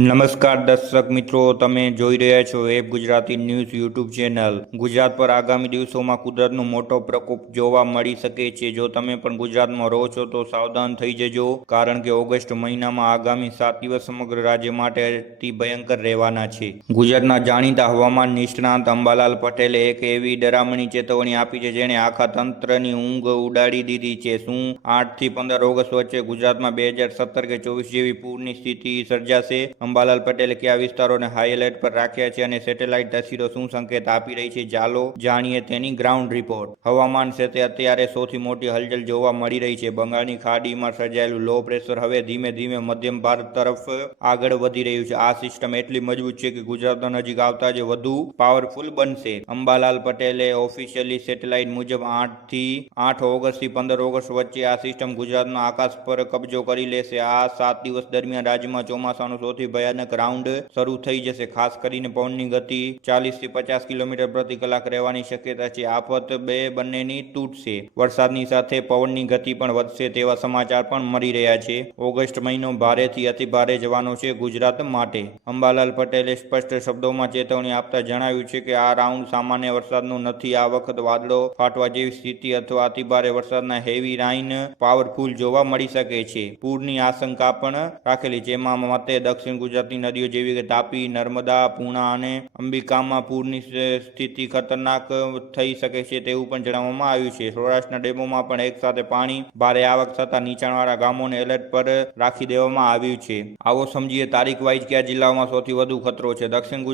નમસ્કાર દર્શક મિત્રો, તમે જોઈ રહ્યા છો web Gujarati news YouTube channel. Gujarat પર આગામી દિવસોમાં કુદરતનો મોટો પ્રકોપ જોવા મળી શકે છે। જો તમે પણ ગુજરાતમાં રહો છો તો સાવધાન થઈ જજો, કારણ કે ઓગસ્ટ મહિનામાં આગામી 7 દિવસ સમગ્ર રાજ્ય માટે અતિ ભયંકર રહેવાના છે। ગુજરાતના જાણીતા હવામાન નિષ્ણાત અંબાલાલ પટેલે એક એવી ડરામણી ચેતવણી આપી છે જેણે આખા તંત્રની ઊંઘ ઉડાડી દીધી છે। શું 8 થી 15 ઓગસ્ટ વચ્ચે ગુજરાતમાં 2017 કે 24 જેવી પૂરની સ્થિતિ સર્જાશે? અંબાલાલ પટેલે કયા વિસ્તારોને હાઈ એલર્ટ પર રાખ્યા છે અને સેટેલાઇટ તસવીરો શું સંકેત આપી રહી છે? ચાલો જાણીએ તેની ગ્રાઉન્ડ રિપોર્ટ। હવામાન ક્ષેત્રે અત્યારે સૌથી મોટી હલચલ જોવા મળી રહી છે। બંગાળની ખાડીમાં સર્જાયેલું લો પ્રેશર હવે ધીમે ધીમે મધ્યમ ભારત તરફ આગળ વધી રહ્યું છે। આ સિસ્ટમ એટલી મજબૂત છે કે ગુજરાતના નજીક આવતા જ વધુ પાવરફુલ બનશે। અંબાલાલ પટેલે ઓફિશિયલી સેટેલાઇટ મુજબ 8 ઓગસ્ટથી 15 ઓગસ્ટ વચ્ચે આ સિસ્ટમ ગુજરાતના આકાશ પર કબજો કરી લેશે। આ 7 દિવસ દરમિયાન રાજ્યમાં ચોમાસાનું સૌથી ભયાનક રાઉન્ડ શરૂ થઈ જશે। ખાસ કરીને પવનની ગતિ 40 થી 50 કિલોમીટર પ્રતિ કલાક રહેવાની શક્યતા છે। આફત બંનેની તૂટશે। વરસાદની સાથે પવનની ગતિ પણ વધશે તેવા સમાચાર પણ મળી રહ્યા છે। ઓગસ્ટ મહિનો ભારેથી અતિ ભારે જવાનો છે ગુજરાત માટે। અંબાલાલ પટેલે સ્પષ્ટ શબ્દોમાં ચેતવણી આપતા જણાવ્યું છે કે આ રાઉન્ડ સામાન્ય વરસાદનો નથી। આ વખત વાદળો ફાટવા જેવી સ્થિતિ અથવા અતિ ભારે વરસાદના હેવી રાઇન પાવરફુલ જોવા મળી શકે છે। પૂરની આશંકા પણ રાખેલી, જેમાં મતે દક્ષિણ ગુજરાતની નદીઓ જેવી કે તાપી, નર્મદા, પૂર્ણા અને અંબિકામાં પૂરની સ્થિતિ ખતરનાક થઈ શકે છે તેવું પણ જણાવવામાં આવ્યું છે। સૌરાષ્ટ્રના ડેમોમાં પણ એક સાથે પાણી ભારે આવક થતા નીચાણવાળા ગામોને એલર્ટ પર રાખી દેવામાં આવ્યું છે। આવો સમજીએ તારીખ વાઇઝ કયા જિલ્લાઓમાં સૌથી વધુ ખતરો છે। દક્ષિણ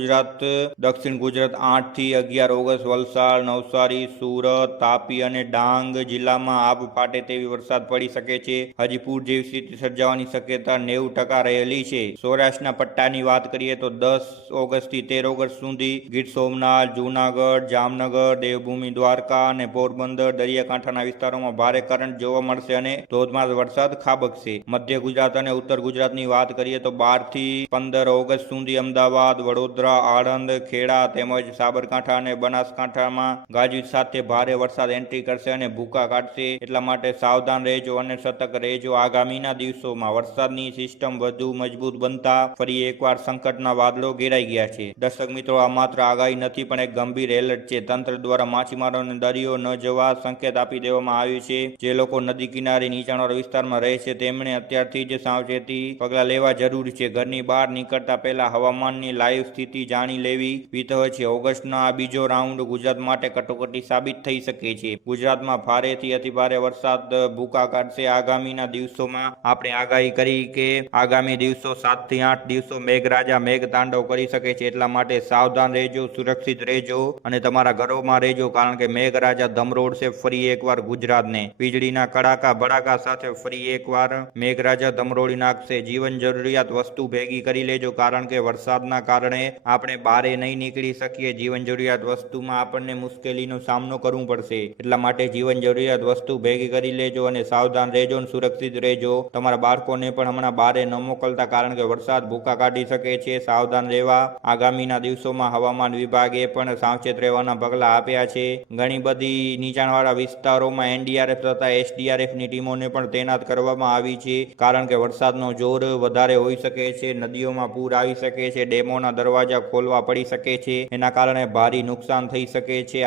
ગુજરાત 8 થી 11 ઓગસ્ટ વલસાડ, નવસારી, સુરત, તાપી અને ડાંગ જિલ્લામાં આબ ફાટે તેવી વરસાદ પડી શકે છે। હજી પૂર જેવી સ્થિતિ સર્જાવાની શક્યતા 90% રહેલી છે। સૌરાષ્ટ્રના પટ્ટાની વાત કરીએ તો 10 ઓગસ્ટથી 13 ઓગસ્ટ સુધી ગીર સોમનાથ, જૂનાગઢ, જામનગર, દેવભૂમિ દ્વારકા અને પોરબંદર દરિયાકાંઠાના વિસ્તારોમાં ભારે કરંટ જોવા મળશે અને ધોધમાર વરસાદ ખાબકશે। મધ્ય ગુજરાત અને ઉત્તર ગુજરાતની વાત કરીએ તો 12 થી 15 ઓગસ્ટ સુધી અમદાવાદ, વડોદરા, આણંદ, ખેડા તેમજ સાબરકાંઠા અને બનાસકાંઠામાં ગાજવીજ સાથે ભારે વરસાદ એન્ટ્રી કરશે અને ભૂકા કાઢશે। એટલા માટે સાવધાન રહેજો અને સતર્ક રહેજો। આગામીના દિવસોમાં વરસાદની સિસ્ટમ વધુ મજબૂત બનતા ફરી એકવાર સંકટના વાદળો ઘેરાઈ ગયા છે। દર્શક મિત્રો, આ માત્ર આગાહી નથી પણ એક ગંભીર એલર્ટ છે। તંત્ર દ્વારા માછીમારોને દરિયો ન જવા સંકેત આપી દેવામાં આવ્યું છે। જે લોકો નદી કિનારે નીચાણવાળા વિસ્તારમાં રહે છે તેમણે અત્યારથી જ સાવચેતી પગલાં લેવા જરૂરી છે। ઘરની બહાર નીકળતા પહેલા હવામાનની લાઈવ સ્થિતિ જાણી લેવી વિતવ્ય છે। ઓગસ્ટનો આ બીજો રાઉન્ડ ગુજરાત માટે કટોકટી સાબિત થઈ શકે છે। ગુજરાતમાં ભારેથી અતિભારે વરસાદ ભૂકા કાઢશે। આગામીના દિવસોમાં આપણે આગાહી કરી કે આગામી દિવસો 7 થી 8 દિવસો મેઘરાજા મેઘ તાંડવ કરી શકે છે। એટલા માટે સાવધાન રહેજો, સુરક્ષિત રહેજો અને તમારા ઘરોમાં રહેજો, કારણ કે મેઘરાજા ધમરોડશે ફરી એકવાર ગુજરાતને। વીજળીના કડાકા ભડાકા સાથે ફરી એકવાર મેઘરાજા ધમરોડી નાખશે। જીવન જરૂરિયાત વસ્તુ ભેગી કરી લેજો, કારણ કે વરસાદના કારણે આપણે બહારે નહીં નીકળી શકીએ। જીવન જરૂરિયાત વસ્તુમાં આપણને મુશ્કેલીનો સામનો કરવો પડશે। એટલા માટે જીવન જરૂરિયાત વસ્તુ ભેગી કરી લેજો અને સાવધાન રહેજો અને સુરક્ષિત રહેજો। તમારા બાળકોને પણ હમણાં બહારે ન મોકલતા, કારણ કે વરસાદ ભૂકા કાઢી શકે છે। સાવધાન રહેવા આગામીના દિવસોમાં હવામાન વિભાગે પણ સાવચેત રહેવાના પગલાં આપ્યા છે। ઘણી બધી નીચાણવાળા વિસ્તારોમાં એનડીઆરએફ તથા એસડીઆરએફની ટીમોને પણ તૈનાત કરવામાં આવી છે, કારણ કે વરસાદનો જોર વધારે હોઈ શકે છે। નદીઓમાં પૂર આવી શકે છે, ડેમોના દરવાજા ખોલવા પડી શકે છે, એના કારણે ભારે નુકસાન થઈ શકે છે।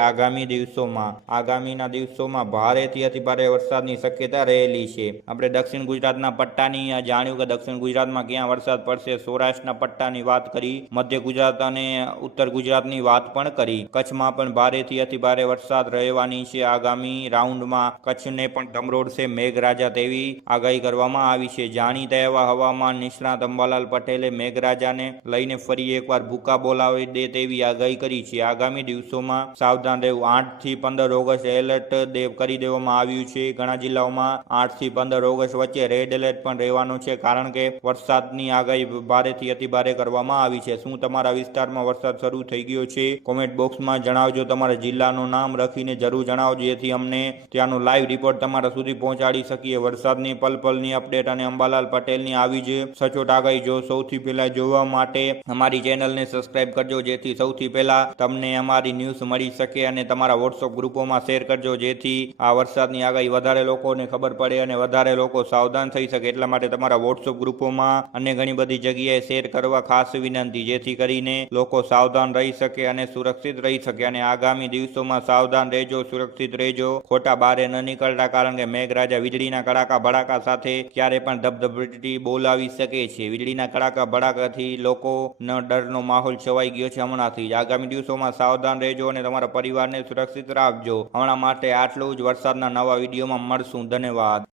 આગામીના દિવસોમાં ભારેથી અતિભારે વરસાદની શક્યતા રહેલી છે। આપણે દક્ષિણ ગુજરાતના પટ્ટાની જાણ્યું કે દક્ષિણ ગુજરાતમાં ક્યાં વરસાદ પડશે। સૌરાષ્ટ્રના પટ્ટાની વાત કરી, મધ્ય ગુજરાત અને ઉત્તર ગુજરાતની વાત પણ કરી। કચ્છમાં પણ ભારેથી અતિભારે વરસાદ રહેવાની છે। આગામી રાઉન્ડમાં કચ્છને પણ ધમરોડશે મેઘરાજા તેવી આગાહી કરવામાં આવી છે। જાણીતા એવા હવામાન નિષ્ણાત અંબાલાલ પટેલે મેઘરાજાને લઈને ફરી એકવાર ભૂકા બોલાવી દે તેવી આગાહી કરી છે। આગામી દિવસોમાં સાવધાન રહેવું। 8 થી 15 ઓગસ્ટ એલર્ટ કરી દેવામાં આવ્યું છે। ઘણા જિલ્લાઓમાં 8 થી 15 ઓગસ્ટ વચ્ચે રેડ એલર્ટ પણ રહેવાનું છે, કારણ કે વરસાદની આગાહી ભારેથી અતિભારે કરવામાં આવી છે। શું તમારા વિસ્તારમાં વરસાદ શરૂ થઈ ગયો છે? કોમેન્ટ બોક્સમાં જણાવજો। તમારા જિલ્લાનું નામ લખીને જરૂર જણાવજો, જેથી અમને ત્યાંનો લાઈવ રિપોર્ટ તમારા સુધી પહોંચાડી શકીએ। વરસાદની પલની અપડેટ અને અંબાલાલ પટેલની આવી જ સચોટ આગાહી સૌથી પહેલા જોવા માટે અમારી ચેનલને સબસ્ક્રાઇબ કરજો, જેથી સૌથી પહેલા તમને અમારી ન્યૂઝ મળી શકે, અને તમારા વોટ્સઅપ ગ્રુપોમાં શેર કરજો, જેથી આ વરસાદની આગાહી વધારે લોકોને ખબર પડે અને વધારે લોકો સાવધાન થઈ શકે। એટલા માટે તમારા વોટ્સઅપ ગ્રુપોમાં અને ઘણી બધી જગ્યાએ શેર કરવા ખાસ વિનંતી, જેથી કરીને લોકો સાવધાન રહી શકે અને સુરક્ષિત રહી શકે. અને આગામી દિવસોમાં સાવધાન રહેજો, સુરક્ષિત રહેજો, ખોટા બારે ન નીકળતા, કારણ કે મેઘરાજા વીજળીના કડાકા ભડાકા સાથે ક્યારે પણ ધબધબટી બોલાવી શકે છે. વીજળીના કડાકા ભડાકાથી લોકોનો ડરનો માહોલ છવાઈ ગયો છે હમણાંથી જ. આગામી દિવસોમાં સાવધાન રહેજો અને તમારા પરિવારને સુરક્ષિત રાખજો. હમણાં માટે આટલું જ. વરસાદના નવા વિડીયોમાં મળશું. ધન્યવાદ.